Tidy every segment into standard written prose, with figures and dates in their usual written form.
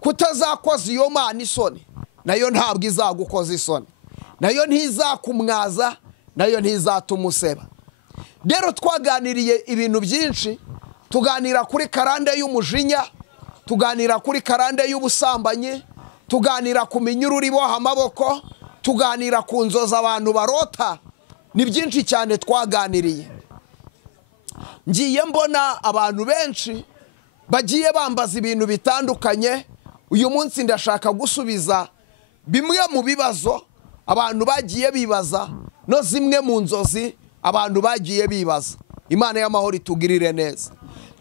kutazakoza iyo mana isoni, nayo ntabwo izagukoza isoni, nayo ntizakumwaza, nayo ntizatumuseba. Rero twaganiriye ibintu byinshi, tuganira kuri karande y'umujinya, tuganira kuri karande y'ubusambanyi, tuganira ku minyururu iboha amaboko, tuganira ku nzozi abantu barota. Ni byinshi cyane twaganiriye. Ngiye mbona abantu benshi bagiye bambaza ibintu bitandukanye. Uyu munsi ndashaka gusubiza bimwe mu bibazo abantu bagiye bibaza, no zimwe mu nzozi abantu bagiye bibaza. Imana y'amahoro itugirire neza.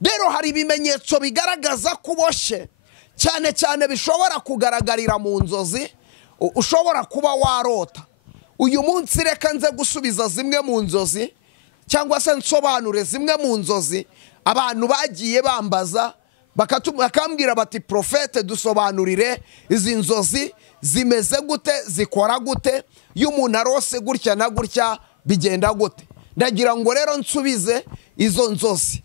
Rero hari ibimenyetso bigaragaza kuboshye, cyane cyane bishobora kugaragarira mu nzozi, ushobora kuba warota. Uyu munsi reka nze gusubiza zimwe mu nzozi, cyangwa se nsobanure zimwe mu nzozi abantu bagiye bambaza, bakambwira bati profete dusobanurire izi nzozi zimeze gute, zikora gute, iyo umuntu arose gutya na gutya bigenda gute. Ndagira ngo rero nsubize izo nzozi.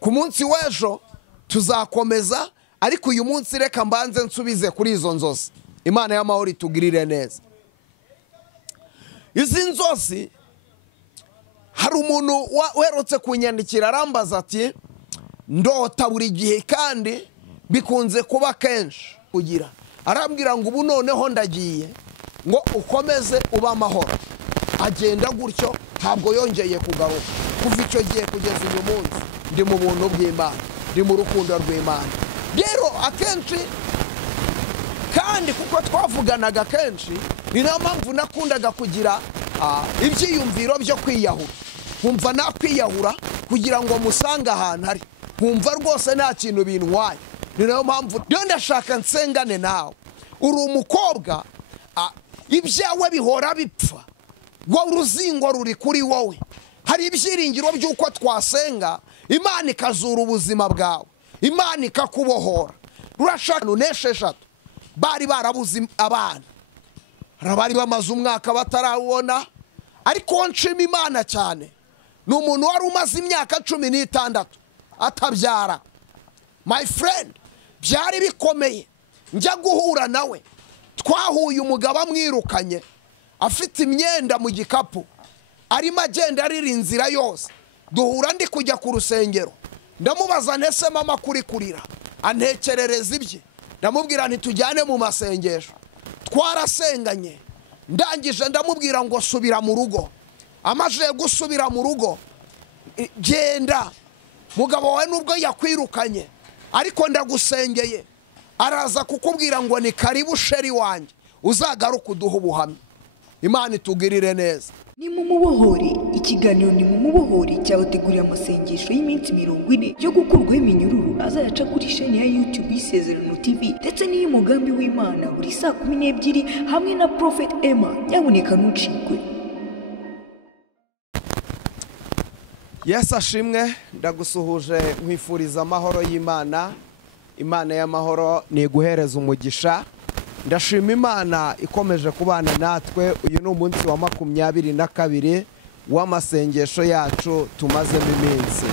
Ku munsi w'ejo tuzakomeza, ariko uyu munsi reka mbanze nsubize kuri izo nzozi. Imana y'amahoro itugirire neza. Izi nzozi, hari umuntu werutse kunyandikira arambaza ati ndota buri gihe kandi bikunze kuba kenshi kugira. Arambwira ngo ubu noneho ndagiye ngo ukomeze uba amahoro. Agenda gutyo, ntabwo yongeye kugaruka. Kuva icyo gihe kugeza uyu munsi ndi mu buntu bw'Imana, ndi mu rukundo rw'Imana. Rero akenshi kandi kuko twavuganaga kenshi, ni nayo mpamvu nakundaga kugira ibyiyumviro byo kwiyahura. Nkumva nakwiyahura kugira ngo musange ahantu hari, nkumva rwose nta kintu bintwaye. Ni nayo mpamvu rero ndashaka nsengane nawe. Uri umukobwa, ibyawe bihora bipfa, wowe uruzingo ruri kuri wowe. Hari ibyiringiro by'uko twasenga Imana ikazura ubuzima bwawe, Imana ikakubohora. Urashaka nesheshatu bari barabuze abana, bari bamaze umwaka batarawubona, ariko nshima Imana cyane. Ni umuntu wari umaze imyaka 16 atabyara. My friend, byari bikomeye. Njya guhura nawe, twahuye umugabo amwirukanye, afite imyenda mu gikapu, arimo agenda arira inzira yose. Duhura ndi kujya ku rusengero, ndamubaza ntese mama kuri kurira, antekerereza ibye. Ndamubwira nti tujyane mu masengesho. Twarasenganye, ndangije ndamubwira ngo subira mu rugo. Amaje gusubira mu rugo, genda, mugabo wawe nubwo yakwirukanye ariko ndagusengeye, araza kukubwira ngo ni karibu sheri wanjye, uzagaruka kuduha ubuhamya. Imana itugirire neza. Ni mu mubohore, ikiganiro ni mu mubohore cyabateguriye amasengesho y'iminsi 40 yo gukurwaho iminyururu azayaca kuri chaîne ya YouTube ISEZERANO TV, ndetse n'iy'umugambi w'Imana buri saa 12 hamwe na Prophet Emma. Nyabuneka ntucikwe. Yesu ashimwe. Ndagusuhuje nkwifuriza amahoro y'Imana. Imana y'amahoro ni guhereza umugisha. Ndashima Imana ikomeje kubana natwe. Uyu ni umunsi wa 22 w'amasengesho yacu tumazemo iminsi.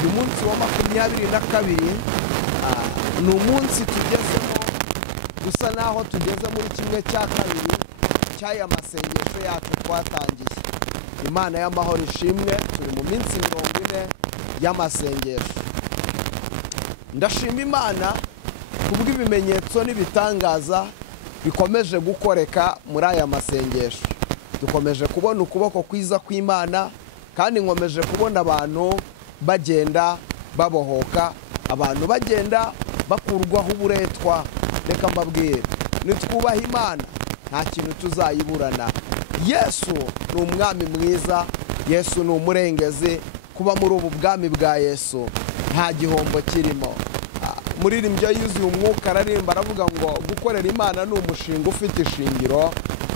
Uyu munsi wa 22 ni umunsi tugezemo, gusa naho tugeze muri kimwe cya kabiri cy'aya masengesho yacu twatangiye. Imana y'amahoro ishimwe. Turi mu minsi 40 y'amasengesho. Ndashima Imana kubw'ibimenyetso n'ibitangaza bikomeje gukoreka muri aya masengesho. Dukomeje kubona ukuboko kwiza kw'Imana, kandi nkomeje kubona abantu bagenda babohoka, abantu bagenda bakurwaho uburetwa. Reka mbabwire, nitwubaha Imana nta kintu tuzayiburana. Yesu ni umwami mwiza, Yesu ni umurengezi. Kuba muri ubu bwami bwa Yesu nta gihombo kirimo. Muririmbyo yuzuye umwuka ararimba aravuga ngo gukorera Imana ni umushinga ufite ishingiro,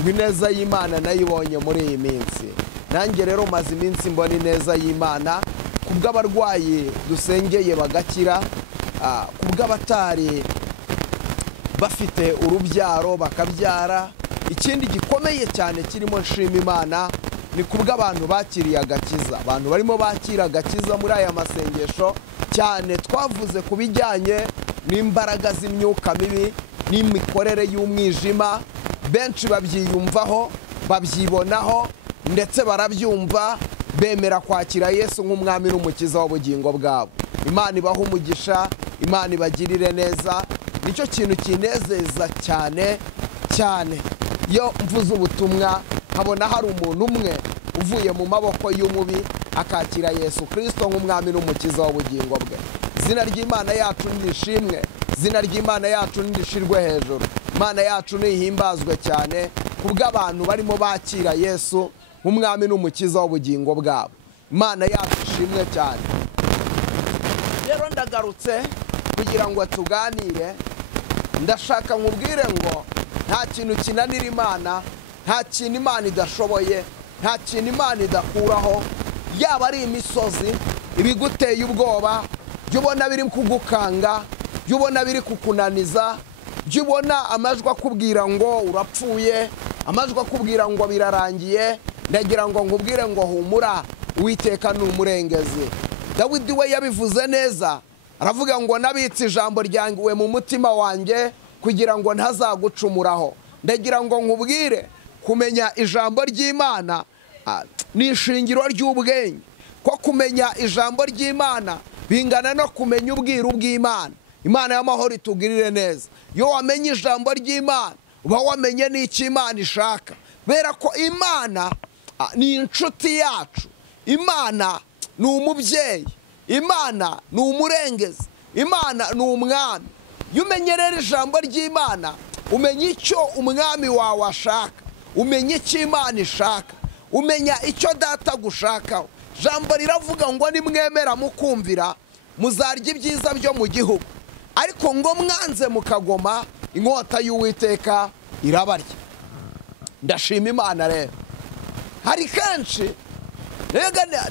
ineza y'Imana nayibonye muri iyi minsi. Nanjye rero maze iminsi mbona ineza y'Imana, kubw'abarwayi dusengeye bagakira, kubw'abatari bafite urubyaro bakabyara. Ikindi gikomeye cyane kirimo nshima Imana ni kubw'abantu bakiriye agakiza. Abantu barimo bakira agakiza muri aya masengesho cyane. Twavuze kubijyanye n'imbaraga z'imyuka mibi n'imikorere y'umwijima. Benshi babyiyumvaho, babyibonaho, ndetse barabyumva, bemera kwakira Yesu nk'umwami n'umukiza w'ubugingo bwabo. Imana ibaha umugisha, Imana ibagirire neza. Nicyo kintu kinezeza cyane cyane iyo mvuze ubutumwa nkabona hari umuntu umwe uvuye mu maboko y'umubi akakira Yesu Kristo nk'umwami n'umukiza w'ubugingo bwe. Izina ry'Imana yacu nishimwe, izina ry'Imana yacu nishirwe hejuru. Imana yacu nihimbazwe cyane kubw'abantu barimo bakira Yesu nk'umwami n'umukiza w'ubugingo bwabo. Imana yacu ishimwe cyane. Rero ndagarutse kugira ngo tuganire, ndashaka nkubwire ngo nta kintu kinanira Imana, nta kintu Imana idashoboye, nta kintu Imana idakuraho. Yaba ari imisozi ibiguteye ubwoba, jya ubona biri kugukanga, jya ubona biri kukunaniza, jya ubona amajwi akubwira ngo urapfuye, amajwi akubwira ngo birarangiye, ndagira ngo nkubwire ngo humura, Uwiteka ni umurengezi. Dawidi we yabivuze neza, aravuga ngo nabitse ijambo ryangiwe mu mutima wanjye kugira ngo ntazagucumuraho. Ndagira ngo nkubwire kumenya ijambo ry'Imana ni ishingiro ry'ubwenge, ko kumenya ijambo ry'Imana bingana no kumenya ubwiru bw'Imana. Imana y'amahoro itugirire neza. Iyo wamenye ijambo ry'Imana uba wamenye n'icyo Imana ishaka, kubera ko Imana ni inshuti yacu, Imana ni umubyeyi, Imana ni umurengezi, Imana ni umwami. Iyo umenye rero ijambo ry'Imana umenya icyo umwami wawe ashaka, umenya icyo Imana ishaka, umenya icyo data gushakaho. Jambo riravuga ngo nimwemera mukumvira muzarya ibyiza byo mu gihugu, ariko ngo mwanze mukagoma inkota y'Uwiteka irabarya. Ndashima Imana rero. Hari kenshi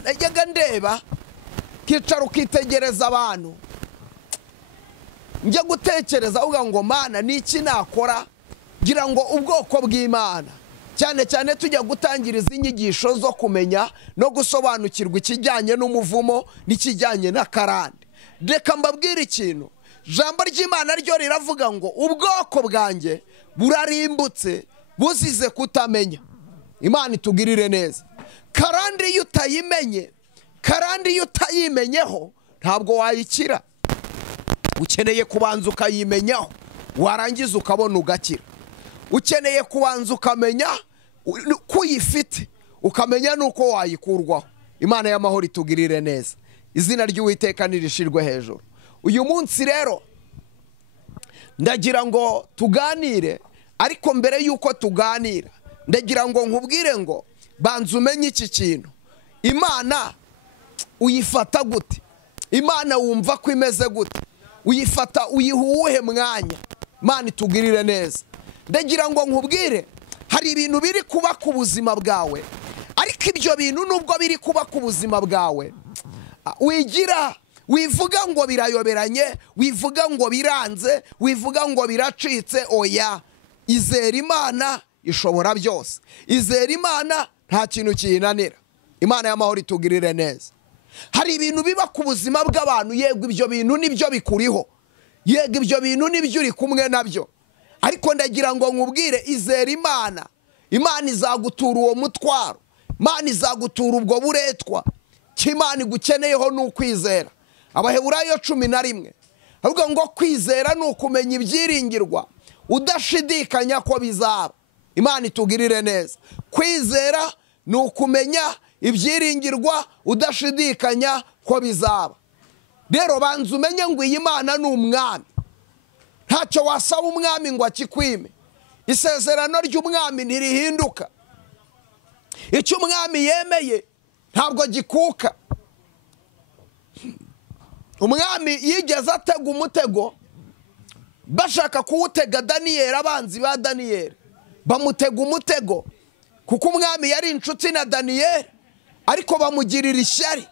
najyaga ndeba kicara ukitegereza abantu, njya gutekereza uvuga ngo Mana ni iki nakora ngira ngo ubwoko bw'Imana, cyane cyane tujya gutangiriza inyigisho zo kumenya no gusobanukirwa ikijyanye n'umuvumo n'ikijyanye n'akarande. Reka mbabwire ikintu, ijambo ry'Imana ryo riravuga ngo ubwoko bwanjye burarimbutse buzize kutamenya. Imana itugirire neza. Karande iyo utayimenye, karande iyo utayimenyeho ntabwo wayikira. Ukeneye kubanza ukayimenyaho, warangiza ukabona ugakira. Ukeneye kubanza ukamenya kuyifite, ukamenya nuko wayikurwaho. Imana y'amahoro itugirire neza. Izina ry'Uwiteka nirishirwe hejuru. Uyu munsi rero ndagira ngo tuganire, ariko mbere yuko tuganira ndagira ngo nkubwire ngo banza umenye iki kintu. Imana uyifata gute? Imana wumva ko imeze gute? Uyifata uyihuhe mwanya? Imana itugirire neza. Ndagira ngo nkubwire hari ibintu biri kuba ku buzima bwawe, ariko ibyo bintu nubwo biri kuba ku buzima bwawe wivuga ngo birayoberanye, wivuga ngo biranze, wivuga ngo biracitse. Oya, izera Imana ishobora byose. Izera Imana nta kintu kiyinanira. Imana y'amahoro itugirire neza. Hari ibintu biba ku buzima bw'abantu, yego ibyo bintu nibyo bikuriho, yego ibyo bintu nibyo uri kumwe nabyo, ariko ndagira ngo nkubwire izera Imana. Imana izagutura uwo mutwaro, Imana izagutura ubwo buretwa. Imana igukeneyeho ni ukwizera. Abaheburayo 11 avuga ngo kwizera ni ukumenya ibyiringirwa udashidikanya ko bizaba. Imana itugirire neza. Kwizera ni ukumenya ibyiringirwa udashidikanya ko bizaba. Rero banza umenye ngo iyi Mana ni umwami, ntacyo wasaba umwami ngo akikwime. Isezerano ry'umwami ntirihinduka. Icyo umwami yemeye ntabwo gikuka. Umwami yigeze atega umutego bashaka kuwutega Daniyeli, abanzi ba Daniyeli bamutega umutego kuko umwami yari inshuti na Daniyeli, ariko bamugirira ishyari,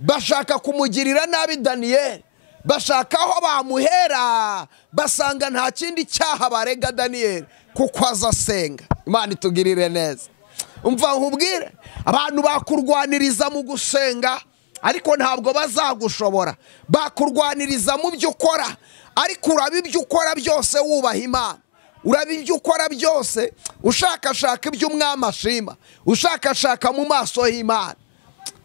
bashaka kumugirira nabi Daniyeli, bashaka aho bamuhera, basanga nta kindi cyaha barega Daniyeli kuko azasenga. Imana itugirire neza. Umva nkubwire, abantu bakurwaniriza mu gusenga ariko ntabwo bazagushobora. Bakurwaniriza mu byo ukora ariko uraba ibyo ukora byose wubaha Imana, uraba ibyo ukora byose ushakashaka ibyo umwami ashima, ushakashaka mu maso y'Imana.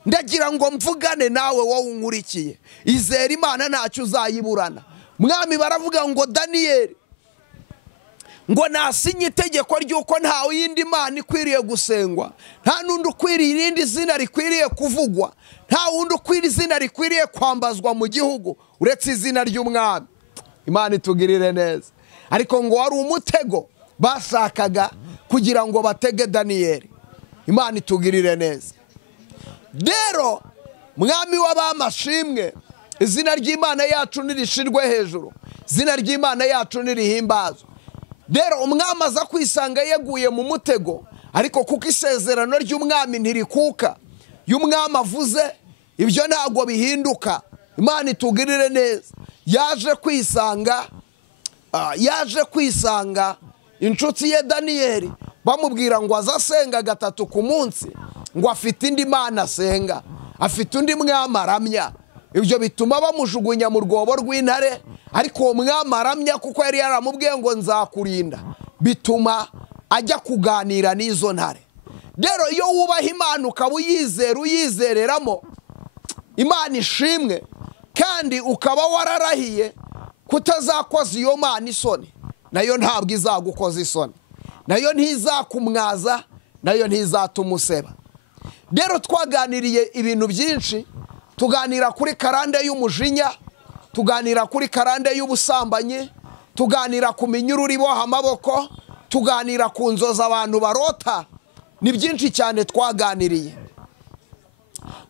Ndagira ngo mvugane nawe wowe unkurikiye, izera Imana ntacyo uzayiburana. Mwami baravuga ngo Daniyeli ngo nasinye itegeko ry'uko nta yindi Mana ikwiriye gusengwa, nta n'undi ukwiriye irindi zina rikwiriye kuvugwa, nta wundi ukwiriye izina rikwiriye kwambazwa mu gihugu uretse izina ry'umwami. Imana itugirire neza. Ariko ngo wari umutego bashakaga kugira ngo batege Daniyeli. Imana itugirire neza. Rero mwami w'abamashimwe, izina ry'Imana yacu nirishirwe hejuru, izina ry'Imana yacu nirihimbazwe. Rero umwami aza kwisanga yeguye mu mutego, ariko kuko isezerano ry'umwami ntirikuka, y'umwami avuze ibyo ntabwo bihinduka. Imana itugirire neza. Yaje kwisanga inshuti ye Daniyeli bamubwira ngo azasenga 3 ku munsi, ngo afite indi Mana asenga, afite undi mwami aramya. Ibyo bituma bamujugunya mu rwobo rw'intare, ariko uwo mwami aramya kuko yari yaramubwiye ngo nzakurinda, bituma ajya kuganira n'izo ntare. Rero iyo wubaha Imana ukaba uyizereramo, Imana ishimwe, kandi ukaba wararahiye kutazakoza iyo Mana isoni, nayo ntabwo izagukoza isoni, nayo ntizakumwaza, nayo ntizatumuseba. Rero twaganiriye ibintu byinshi, tuganira kuri karande y'umujinya, tuganira kuri karande y'ubusambanyi, tuganira ku minyururu iboha amaboko, tuganira ku nzozi abantu barota. Ni byinshi cyane twaganiriye.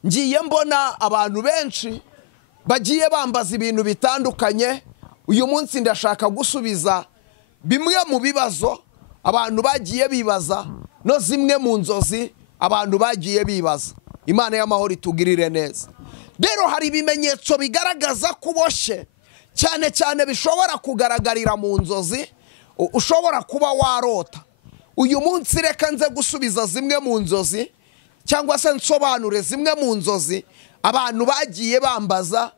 Ngiye mbona abantu benshi bagiye bambaza ibintu bitandukanye. Uyu munsi ndashaka gusubiza bimwe mu bibazo abantu bagiye bibaza, no zimwe mu nzozi abantu bagiye bibaza. Imana y'amahoro itugirire neza. Rero hari ibimenyetso bigaragaza kuboshye, cyane cyane bishobora kugaragarira mu nzozi, ushobora kuba warota. Uyu munsi reka nze gusubiza zimwe mu nzozi, cyangwa se nsobanure zimwe mu nzozi abantu bagiye bambaza,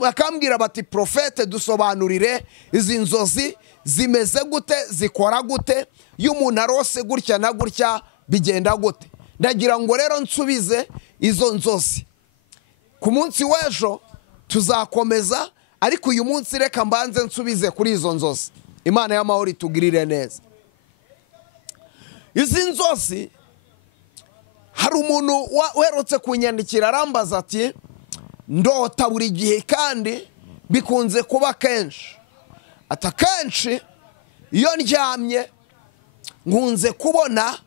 bakambwira bati profete dusobanurire izi nzozi zimeze gute, zikora gute, iyo umuntu arose gutya na gutya bigenda gute. Ndagira ngo rero nsubize izo nzozi. Ku munsi w'ejo tuzakomeza, ariko uyu munsi reka mbanze nsubize kuri izo nzozi. Imana y'amahoro itugirire neza. Izi nzozi, hari umuntu uherutse kunyandikira arambaza ati ndota buri gihe kandi bikunze kuba kenshi. Ata kenshi iyo ndyamye nkunze kubona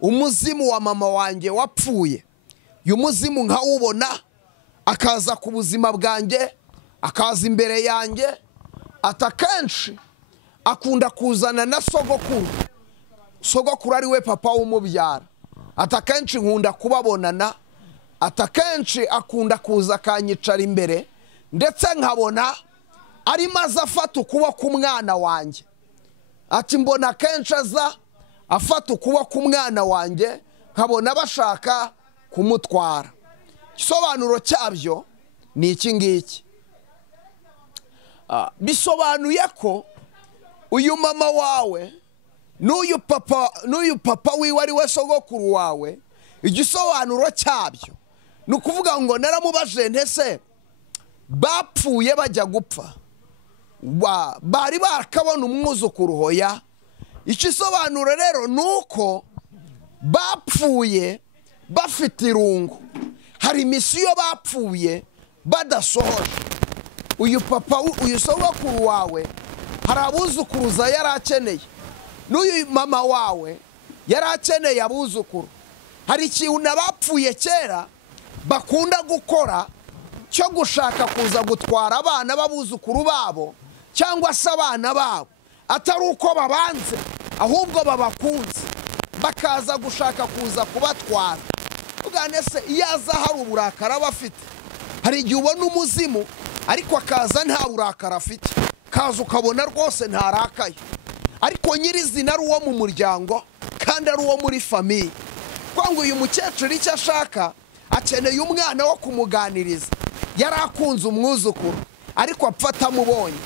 umuzimu wa mama wanjye wapfuye. Uyu muzimu nkawubona akaza ku buzima bwanjye, akaza imbere yanjye. Ata kenshi akunda kuzana na sogokuru. Sogokuru ari we papa w'umubyara. Ata kenshi nkunda kubabonana. Ata kenshi akunda kuza akanyicara imbere, ndetse nkabona ari maze afata ukuboko k'umwana wanjye. Ati mbona kenshi aza afata ukuboko k'umwana wanjye, nkabona bashaka kumutwara. Igisobanuro cyabyo ni iki ngiki. Bisobanuye ko uyu mama wawe n'uyu papa wiwe ari we sogokuru wawe, igisobanuro cyabyo ni ukuvuga ngo naramubaje ntese bapfuye bajya gupfa, bari bakabona umwuzukuru hoya? Igisobanuro rero nuko bapfuye bafite irungu, hari misiyo bapfuye badasohoje. Uyu papa, uyu sogokuru wawe hari abuzukuruza yari akeneye, n'uyu mama wawe yari akeneye abuzukuru. Hari ikintu bapfuye kera bakunda gukora cyo gushaka kuza gutwara abana b'abuzukuru babo, cyangwa se abana babo, atari uko babanze ahubwo babakunze, bakaza gushaka kuza kubatwara. Ugane se iyo aza hari uburakari aba afite. Hari igihe ubona umuzimu ariko akaza nta burakari afite, kaza ukabona rwose ntarakaye, ariko nyirizina ari uwo mu muryango kandi ari uwo muri famiye. Kwa ngo uyu mukecuru icyo ashaka, akeneye umwana wo kumuganiriza. Yari akunze umwuzukuru ariko apfa atamubonye.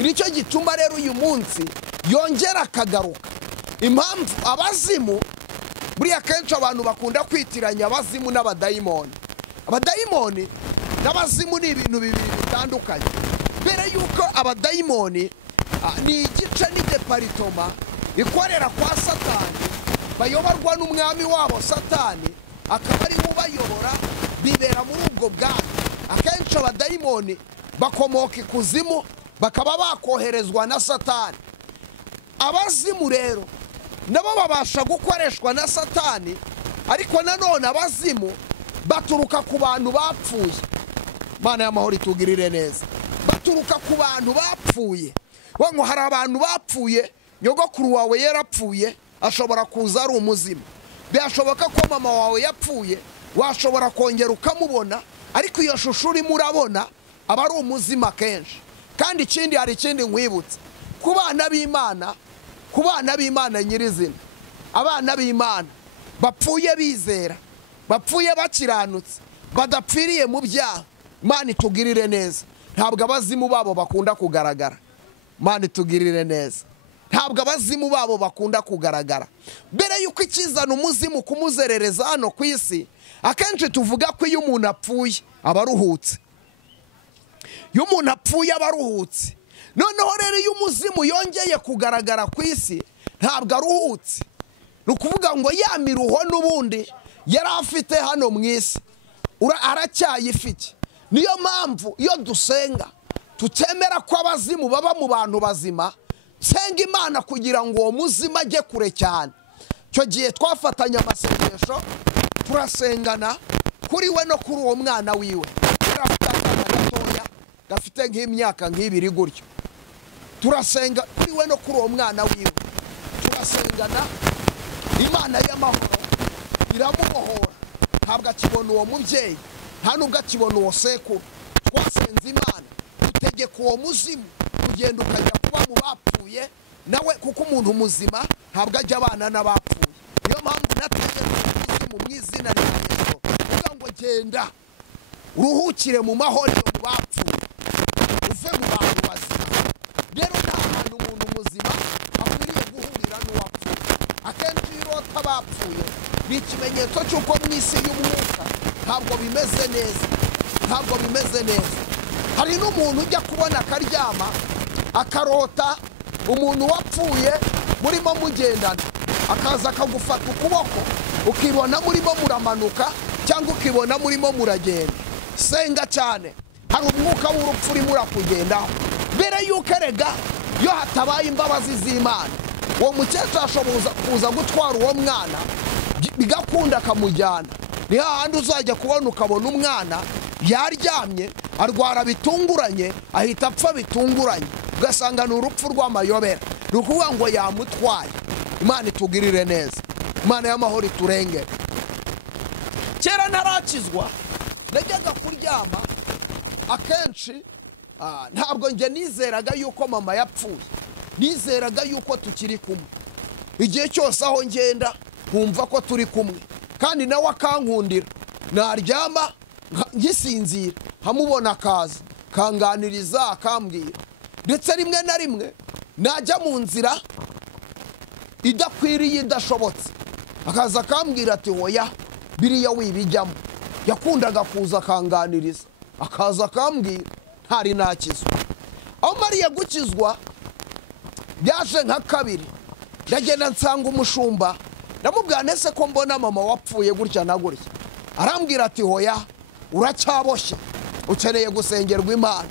nicyo gituma rero uyu munsi yongera akagaruka. Impamvu abazimu, buriya kenshi abantu bakunda kwitiranya abazimu n'abadayimoni. Abadayimoni n'abazimu ni ibintu bibiri bitandukanye. Mbere yuko abadayimoni ni igice n'ideparitoma ikorera kwa Satani, bayoborwa n'umwami wabo Satani, akaba ari ubayobora, bibera muri ubwo bwami. Akenshi abadayimoni bakomoka ikuzimu, bakaba bakoherezwa na Satani. Abazimu rero nabo babasha gukoreshwa na Satani, ariko nanone abazimu baturuka ku bantu bapfuye. Mana y'amahoro itugirire neza. Baturuka ku bantu bapfuye. Wango hari abantu bapfuye, nyogokuru wawe yarapfuye, ashobora kuza ari umuzimu. Byashoboka ko mama wawe yapfuye, washobora kongera ukamubona, ariko iyo shusho urimo urabona aba ari umuzima kenshi. Kandi ikindi, hari ikindi nkwibutse, ku bana b'Imana nyirizina, abana b'Imana bapfuye bizera, bapfuye bakiranutse, badapfiriye mu byaha, Imana itugirire neza, ntabwo abazimu babo bakunda kugaragara. Imana itugirire neza, ntabwo abazimu babo bakunda kugaragara. Mbere yuko ikizana umuzimu kumuzerereza hano ku isi, akenshi tuvuga ko iyo umuntu apfuye aba aruhutse. Iyo umuntu apfuye aba aruhutse. Noneho rero iyo umuzimu yongeye kugaragara ku isi, ntabwo aruhutse. Ni ukuvuga ngo ya miruho n'ubundi yari afite hano mu isi aracyayifite. Niyo mpamvu iyo dusenga tutemera ko abazimu baba mu bantu bazima, senga Imana kugira ngo uwo muzima ajye kure cyane. Cyo gihe twafatanya amasengesho, turasengana kuri we no kuri uwo mwana wiwe. Gatoya gafite nk'imyaka nk'ibiri gutyo, turasenga kuri we no kuri uwo mwana wiwe. Turasengana, Imana y'amahoro iramubohora, ntabwo akibona uwo mubyeyi, nta nubwo akibona uwo sekuru. Twasenze Imana, utegeka uwo muzimu kugenda ukajya kuba mu bapfuye nawe, kuko umuntu muzima ntabwo ajya abana n'abapfuye. Niyo mpamvu nategeka umuzimu mu izina rya Yesu, kugira ngo genda uruhukire mu mahoro mu bapfuye, uve mu bantu bazima. Rero nta hantu umuntu muzima akwiriye guhurira n'uwapfuye. Akenshi iyo urota abapfuye ni ikimenyetso cy'uko mu isi y'umwuka ntabwo bimeze neza, ntabwo bimeze neza. Hari n'umuntu ujya kubona akaryama akarota umuntu wapfuye murimo mugendana, akaza akagufata ukuboko, ukibona murimo muramanuka cyangwa ukibona murimo muragenda. Senga cyane, hari umwuka w'urupfu urimo urakugendaho. Mbere yuko erega iyo hatabaye imbabazi z'Imana, uwo mukecuru ashobora kuza gutwara uwo mwana bigakunda akamujyana. Ni hahandi uzajya kubona ukabona umwana yaryamye arwara bitunguranye, ahita apfa bitunguranye, ugasanga ni urupfu rw'amayobera. Ni ukuvuga ngo yamutwaye. Imana itugirire neza, Imana y'amahoro iturengere. Kera ntarakizwa najyaga kuryama, akenshi ntabwo njye nizeraga yuko mama yapfuye, nizeraga yuko tukiri kumwe. Igihe cyose aho ngenda nkumva ko turi kumwe, kandi nawe akankundira. Naryama ngisinzira, hamubona akaza kanganiriza, akambwira. Ndetse rimwe na rimwe najya mu nzira idakwiriye, idashobotse, akaza akambwira ati hoya biriya wibijyamo. Yakundaga kuza akanganiriza, akaza akambwira, ntari nakizwa. Aho mariye gukizwa byaje nka kabiri, ndagenda nsanga umushumba, ndamubwira nese ko mbona mama wapfuye gutya na gutya. Arambwira ati hoya uracyaboshye, ukeneye gusengerwa Imana.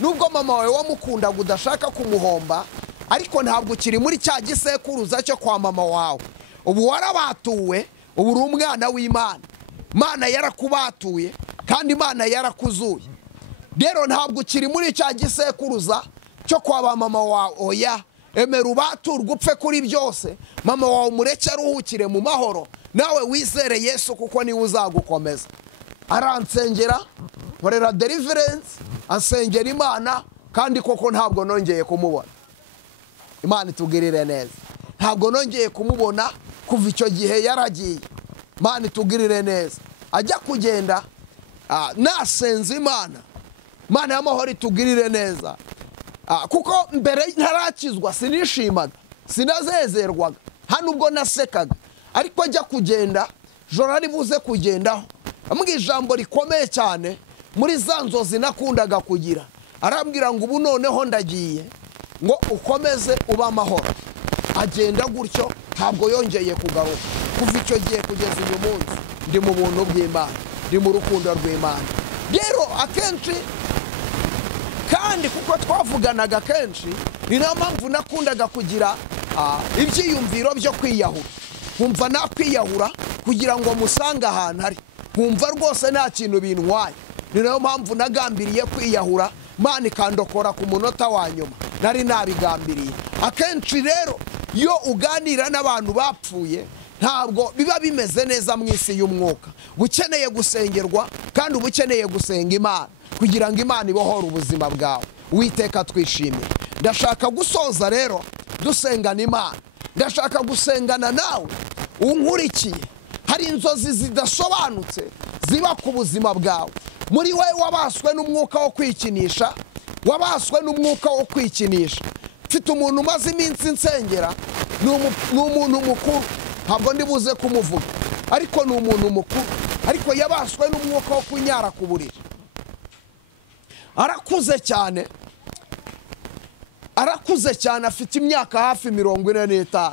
Nubwo mama wawe wamukundaga udashaka kumuhomba, ariko ntabwo ukiri muri cya gisekuruza cyo kwa mama wawe. Ubu warabatuwe, ubu uri umwana w'Imana. Imana yarakubatuye kandi Imana yarakuzuye. Rero ntabwo ukiri muri cya gisekuruza cyo kwa ba mama wawe. Oya, emera ubaturwe upfe kuri byose, mama wawe umureke aruhukire mu mahoro, nawe wizere Yesu kuko niwe uzagukomeza. Aransengera, nkorera deliverance, ansengera Imana, kandi koko ntabwo nongeye kumubona. Imana itugirire neza, ntabwo nongeye kumubona kuva icyo gihe yaragiye. Imana itugirire neza, ajya kugenda nasenze Imana, Imana y'amahoro itugirire neza. kuko mbere ntarakizwa sinishimaga sinazezerwaga hano ubwo nasekaga ariko ajya kugenda joro ari buze kugendaho ambwira ijambo rikomeye cyane muri za nzozi nakundaga kugira arambwira ngo ubu noneho ndagiye ngo ukomeze uba amahoro agenda gutyo ntabwo yongeye kugaruka kuva icyo gihe kugeza uyu munsi ndi mu buntu bw'Imana ndi mu rukundo rw'Imana rero akenshi kandi kuko twavuganaga kenshi ni nayo mpamvu nakundaga kugira ibyiyumviro byo kwiyahura nkumva nakwiyahura kugira ngo musange ahantu ari nkumva rwose nta kintu bintwaye ni nayo mpamvu nagambiriye kwiyahura Imana ikandokora ku munota wa nyuma nari nabigambiriye akenshi rero iyo uganira n'abantu bapfuye ntabwo biba bimeze neza mu isi y'umwuka ukeneye gusengerwa kandi ukeneye gusenga Imana kugira ngo Imana ibohore ubuzima bwawe Uwiteka twishimire ndashaka gusoza rero dusengana Imana ndashaka gusengana nawe unkurikiye hari inzozi zidasobanutse ziba ku buzima bwawe muri wewe wabaswe n'umwuka wo kwikinisha wabaswe n'umwuka wo kwikinisha mfite umuntu umaze iminsi nsengera ni umuntu mukuru ntabwo ndibuze kumuvuga ariko ni umuntu mukuru ariko yabaswe n'umwuka wo kunyara ku buriri arakuze cyane afite imyaka hafi 45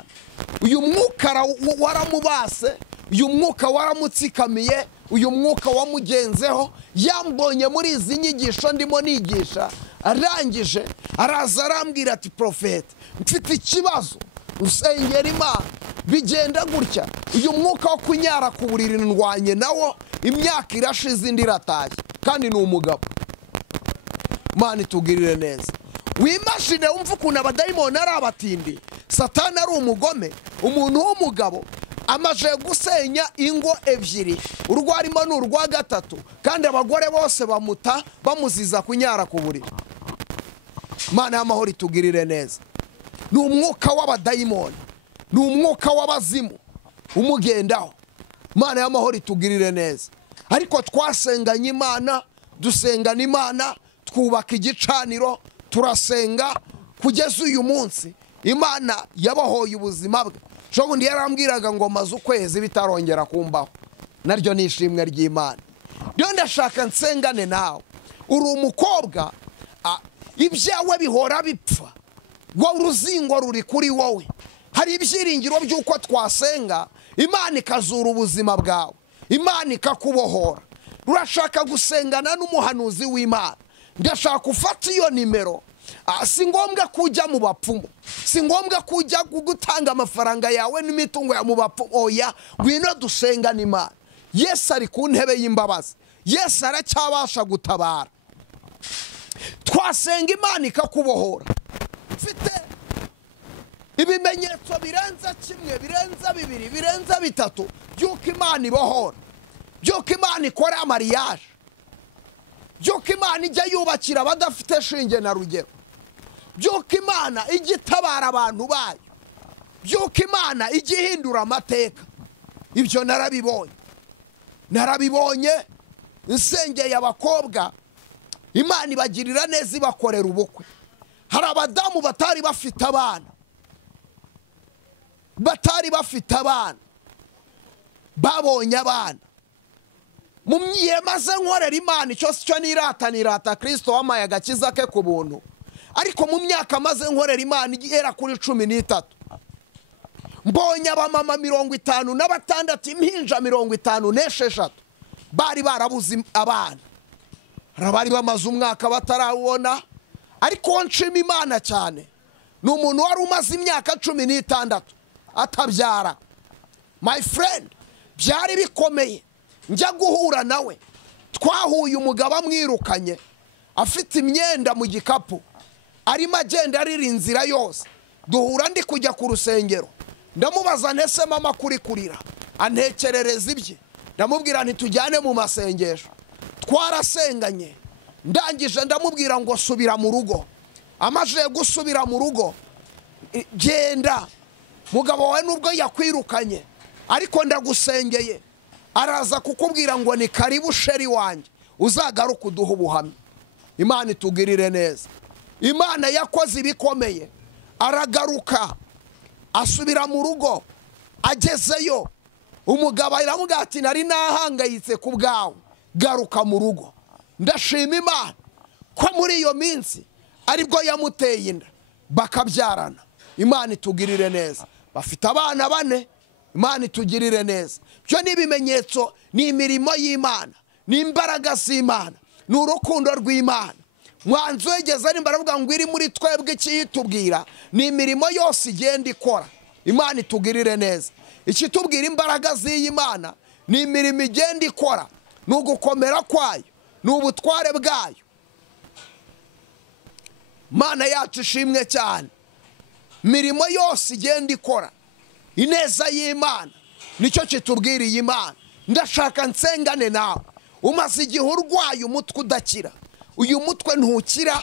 uyu mwuka waramubase uyu mwuka waramutsikamiye uyu mwuka wamugenzeho yambonye muri izi nyigisho ndimo nigisha arangije araza arambwira ati profete mfite ikibazo usengera Imana bigenda gutya uyu mwuka wo kunyara ku buriri ndwanye nawo imyaka irashize indi iratashye kandi ni umugabo Imana itugirire neza wimashine umva ukuntu abadayimoni ari abatindi Satani ari umugome umuntu w'umugabo amaje gusenya ingo ebyiri urwarimo n'urwa gatatu kandi abagore bose bamuziza kunyara ku buriri Imana y'amahoro itugirire neza ni umwuka w'abadayimoni ni umwuka w'abazimu umugendaho Imana y'amahoro itugirire neza ariko twasenganye Imana dusengana Imana twubaka igicaniro turasenga kugeza uyu munsi Imana yabahoye ubuzima bwe shobundi yarambwiraga ngo maze ukwezi bitarongera kumbaho naryo nishimwe ry'Imana ryo ndashaka nsengane nawe uri umukobwa ibyawe bihora bipfa wowe uruzingo ruri kuri wowe hari ibyiringiro by'uko twasenga Imana ikazura ubuzima bwawe Imana ikakubohora urashaka gusengana n'umuhanuzi w'Imana ndashaka ufata iyo nimero si ngombwa kujya mu bapfumu si ngombwa kujya gutanga amafaranga yawe n'imitungo ya mu bapfumu oya ngwino dusengana Imana Yesu ari ku ntebe y'imbabazi Yesu aracyabasha gutabara twasenga Imana ikakubohora mfite ibimenyetso birenza kimwe birenza bibiri birenza bitatu by'uko Imana ibohora by'uko Imana ikora amariyaje by'uko Imana ijya yubakira abadafite shinge na rugero by'uko Imana ijya itabara abantu bayo by'uko Imana ijya ihindura amateka ibyo narabibonye nsengeye abakobwa Imana ibagirira neza ibakorera ubukwe hari abadamu batari bafite abana babonye abana mu myiye maze nkorera Imana icyo cyo nirata Kristo wamaye agakiza ke ku buntu ariko mu myaka maze nkorera Imana igera kuri 13 mbonye abamama 56 impinja 56 bari barabuze abana rabari bamaze umwaka batarawubona ariko nshima Imana cyane ni umuntu wari umaze imyaka 16 atabyara my friend byari bikomeye njya guhura nawe twahuye umugabo amwirukanye afite imyenda mu gikapu arimo agenda arira inzira yose duhura ndi kujya ku rusengero ndamubaza ntese mama kurira antekerereza ibye ndamubwira nti tujyane mu masengesho twarasenganye ndangije ndamubwira ngo subira mu rugo amaje gusubira mu rugo genda mugabo wawe nubwo yakwirukanye ariko ndagusengeye araza kukubwira ngo ni karibu sheri wanjye uzagaruka uduha ubuhamya Imana itugirire neza Imana yakoze ibikomeye, aragaruka asubira mu rugo. Agezeyo umugabo aramubwira ati nari nahangayitse ku bwawe, garuka mu rugo. Ndashima Imana ko muri iyo minsi aribwo yamuteye inda bakabyarana. Imana itugirire neza. Bafite abana 4. Imana itugirire neza. Byo ni ibimenyetso, ni imirimo y'Imana, ni imbaraga z'Imana, ni urukundo rw'Imana. Mwanzo wegeze ari mbaravuga ngo iri muri twebwe ikiyitubwira ni imirimo yose igenda ikora. Imana itugirire neza. Ikitubwira imbaraga z'Imana ni imirimo igenda ikora, ni ugukomera kwayo, ni ubutware bwayo. Mana yacu ishimwe cyane. Mirimo yose igenda ikora, ineza y'Imana nicyo kitubwira Imana. Ndashaka nsengane nawe. Umaze igihe urwaye umutwe udakira, uyu mutwe ntukira,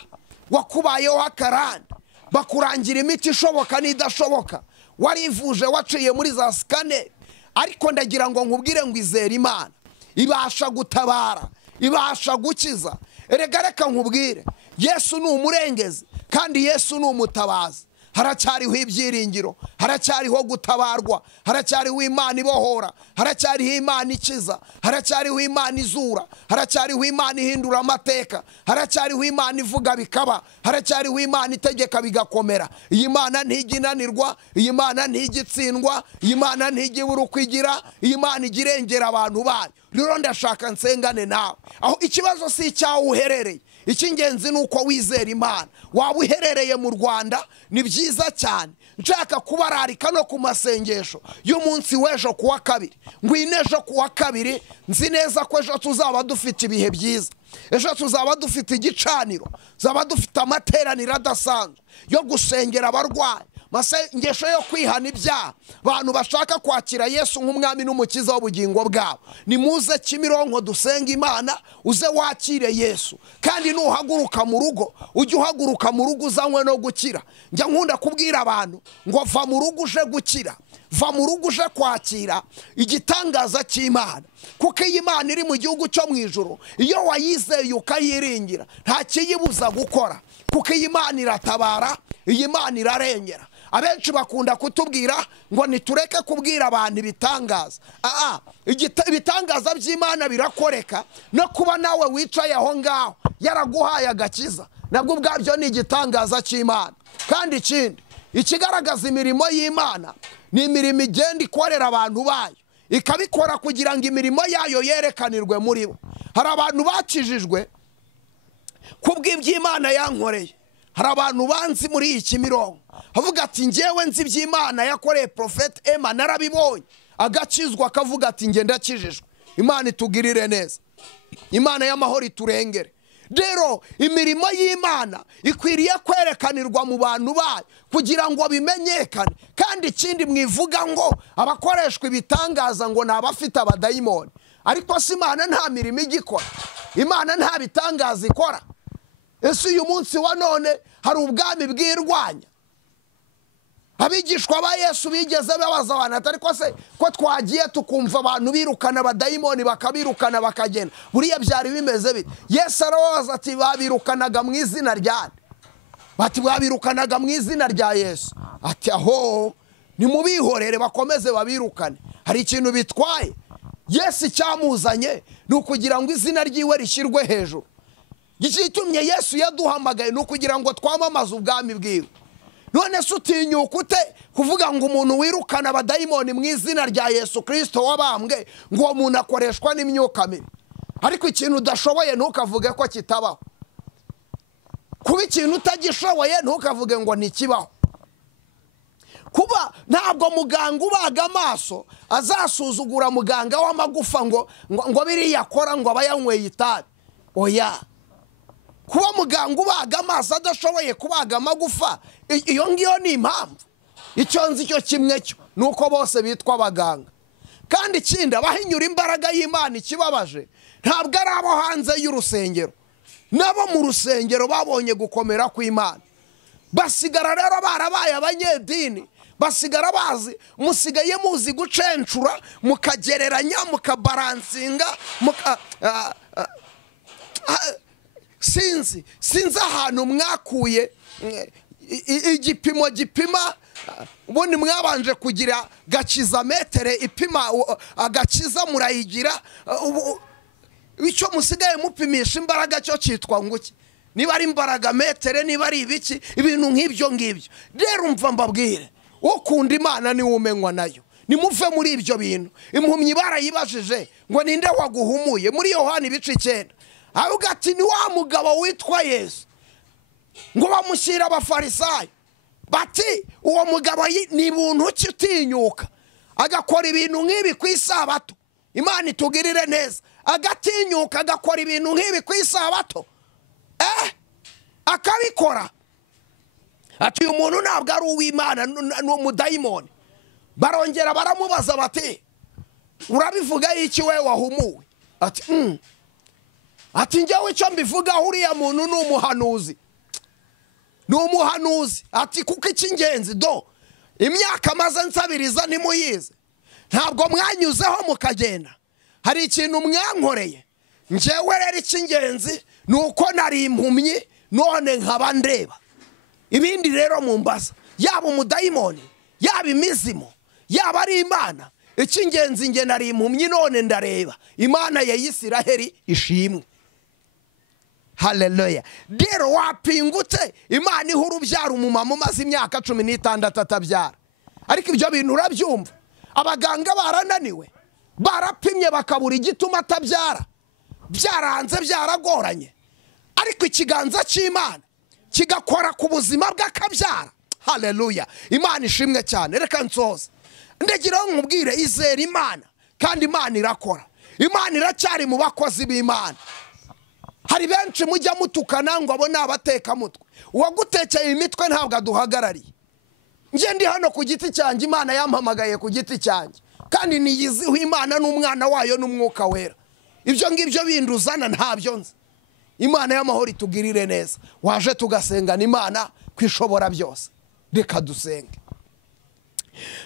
wakubayeho akarande, bakurangira imiti ishoboka n'idashoboka, warivuje waciye muri za Cyane, ariko ndagira ngo nkubwire ngo izere Imana, ibasha gutabara, ibasha gukiza. Erega reka nkubwire, Yesu ni umurengezi kandi Yesu ni umutabazi. Haracyariho ibyiringiro, haracyariho gutabarwa, haracyariho Imana ibohora, haracyariho Imana ikiza, haracyariho Imana izura, haracyariho Imana ihindura amateka, haracyariho Imana ivuga bikaba, haracyariho Imana itegeka bigakomera. Iyi Mana ntiginanirwa, iyi Mana ntigitsindwa, iyi Mana ntigibura ukwigira, iyi Mana igirengera abantu bayo. Rero ndashaka nsengane nawe. Aho ikibazo si icyawe uherereye, icy'ingenzi nuko wizera Imana. Waba uherereye mu Rwanda ni byiza cyane. Nshaka kubararika no ku masengesho y'umunsi w'ejo kuwa 2. Ngwinejo kuwa 2 nzi neza ko ejo tuzaba dufite ibihe byiza. Ejo tuzaba dufite igicaniro, zaba dufite amateraniro adasanzwe yo gusengera abarwayi, masengesho yo kwihana ibyaha, abantu bashaka kwakira Yesu nk'umwami n'umukiza w'ubugingo bwabo. Ni muze Kimironko dusenga Imana, uze wakire Yesu. Kandi nuhaguruka mu rugo, ujye uhaguruka mu rugo uzanywe no gukira. Njya nkunda kubwira abantu ngo va mu rugo uje gukira, va mu rugo uje kwakira igitangaza cy'Imana. Kuko iyi Imana iri mu gihugu cyo mu ijuru, iyo wayizeye ukayiringira nta kiyibuza gukora. Kuko iyi Imana iratabara, iyi Imana irarengera. Abenshi bakunda kutubwira ngo nitureke kubwira abantu ibitangaza. Ibitangaza by'Imana birakoreka, no kuba nawe wicaye aho ngaho yaraguhaye agakiza, nabwo ubwabyo ni igitangaza cy'Imana. Kandi ikindi ikigaragaza imirimo y'Imana ni imirimo igenda ikorera abantu bayo, ikabikora kugira ngo imirimo yayo yerekanirwe muri bo. Hari abantu bakijijwe kubw'iby'Imana yankoreye. Hari abantu banzi muri iyi Kimironko avuga ati ngewe nzi iby'Imana yakoreye Prophet Emma, narabibonye, agakizwa akavuga ati nge ndakijijwe. Imana itugirire neza, Imana y'amahoro iturengere. Rero imirimo y'Imana ikwiriye kwerekanirwa mu bantu bayo kugira ngo bimenyekane. Kandi ikindi mwivuga ngo abakoreshwa ibitangaza ngo nabafite abadayimoni, ariko si Imana nta mirimo igikora, Imana nta bitangaza ikora. Ese uyu munsi wa none hari ubwami bw'irwanya. Abigishwa ba Yesu bigeze babaza abantu ariko se ko twagiye tukumva abantu birukana abadayimoni bakabirukana bakagenda, buriya byari bimeze bite? Yesu arabaza ati babirukanaga mu izina ryande? Bati babirukanaga mu izina rya Yesu. Ati aho nimubihorere bakomeze babirukane, hari ikintu bitwaye. Yesu cyamuzanye ni ukugira ngo izina ryiwe rishyirwe hejuru. Gitumye Yesu yaduhamagaye no kugira ngo twamamaze ubwami bwiwe. None se utinyuka ute kuvuga ngo umuntu wirukana abadayimoni mu izina rya Yesu Kristo wabambwe ngo uwo muntu akoreshwa n'imyuka mibi? Ariko ikintu udashoboye ntukavuge ko kitabaho. Kuba ikintu utagishoboye ntukavuge ngo ntikibaho. Kuba ntabwo muganga ubaga amaso azasuzugura muganga w'amagufa ngo biriya akora ngo abayanyweye itabi. Oya. Kuba muganga ubaga amaso adashoboye kubaga amagufa, iyo ngiyo ni impamvu. Icyo nzi cyo kimwe cyo nuko bose bitwa abaganga. Kandi ikindi abahinyura imbaraga y'Imana ikibabaje ntabwo ari abo hanze y'urusengero, nabo mu rusengero babonye gukomera kw'Imana. Basigara rero barabaye abanyedini, basigara bazi, musigaye muzi gucencura, mukagereranya, mukabaransinga, sinzi ahantu mwakuye igipimo gipima ubundi mwabanje kugira gakiza metere ipima agakiza murayigira icyo musigaye mupimisha imbaraga cyo cyitwa nguki niba ari imbaraga metere niba ari ibiki ibintu nk'ibyo ngibyo rero umva mbabwire ukunda Imana ni umenywa nayo nimuve muri ibyo bintu impumyi barayibajije ngo ninde waguhumuye muri Yohana ibice 9 avuga ati ni wa mugabo witwa Yesu ngo bamushyira abafarisayo bati uwo mugabo ni buntu cyutinyuka agakora ibintu nk'ibi ku isabato Imana itugirire neza agatinyuka agakora ibintu nk'ibi ku isabato akabikora ati uyu muntu ntabwo ari uw'Imana n'umudayimoni barongera baramubaza bati urabivuga iki we wahumuwe ati njyewe icyo mbivuga uriya muntu ni umuhanuzi ati kuko icy'ingenzi imyaka maze nsabiriza ntimuyize ntabwo mwanyuzeho mukagenda hari ikintu mwankoreye njyewe rero icy'ingenzi ni uko nari impumyi none nkaba ndeba ibindi rero mumbaza yaba umudayimoni yaba imizimu yaba ari Imana icy'ingenzi nge nari impumyi none ndareba Imana ya Isiraheli ishimwe. Haleluya. Rero wapingutse Imana iha urubyaro umumama umaze imyaka 16 atabyara ariko ibyo bintu urabyumva abaganga barananiwe barapimye bakabura igituma atabyara byaranze byaragoranye ariko ikiganza cy'Imana kigakora ku buzima bw'akabyara. Haleluya. Imana ishimwe cyane. Reka nsoze ndagira nkubwire izera Imana kandi Imana irakora. Imana iracyari mu bakozi b'Imana. Hari benshi mujya mutukana ngo abo nabateka mutwe uwagutekeye imitwe ntabwo aduhagarariye. Nje ndi hano ku giti cyanjye Imana yampamagaye ku giti cyanjye kandi niyiziho Imana n'umwana wayo n'umwuka wera. Ibyo ngibyo binduzana ntabyo nzi. Imana y'amahoro itugirire neza. Waje tugasengana Imana kwishobora byose. Reka dusenge.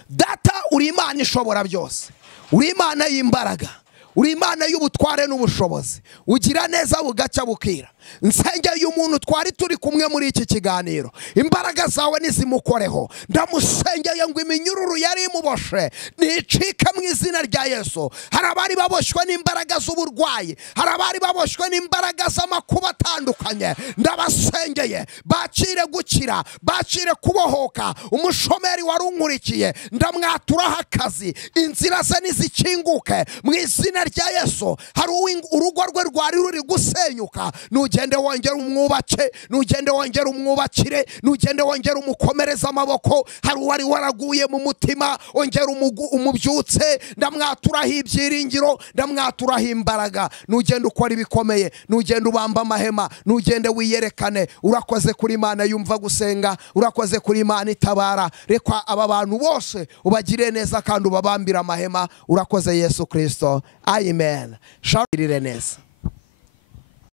Data uri Imana ishobora byose. Uri Imana y'imbaraga. Uri Imana y'ubutware n'ubushobozi. Ugira neza bugacya bukira. Nsengeye umuntu twari turi kumwe muri iki kiganiro. Imbaraga zawe nizimukoreho. Ndamusengeye ngo iminyururu yari imuboshe nicike mu izina rya Yesu. Hari abari baboshywe n'imbaraga z'uburwayi. Hari abari baboshywe n'imbaraga z'amakuba atandukanye. Ndabasengeye bakire gukira, bakire kubohoka. Umushomeri warunkurikiye ndamwaturaho akazi. Inzira ze nizikinguke mu izina rya Yesu. Hari urugo rwe rwari ruri gusenyuka. Nugende wongera umwubake, nugende wongera umwubakire, nugende wongera umukomereza amaboko. Hari uwari waraguye mu mutima wongera umubyutse. Ndamwaturaho ibyiringiro, ndamwaturaho imbaraga. Nugende ukora ibikomeye, nugende ubamba amahema, nugende wiyerekane. Urakoze kuri Imana yumva gusenga, urakoze kuri Imana itabara. Reka aba bantu bose ubagire neza kandi ubabambira amahema. Urakoze Yesu Kristo. Amen. Shawirire neza.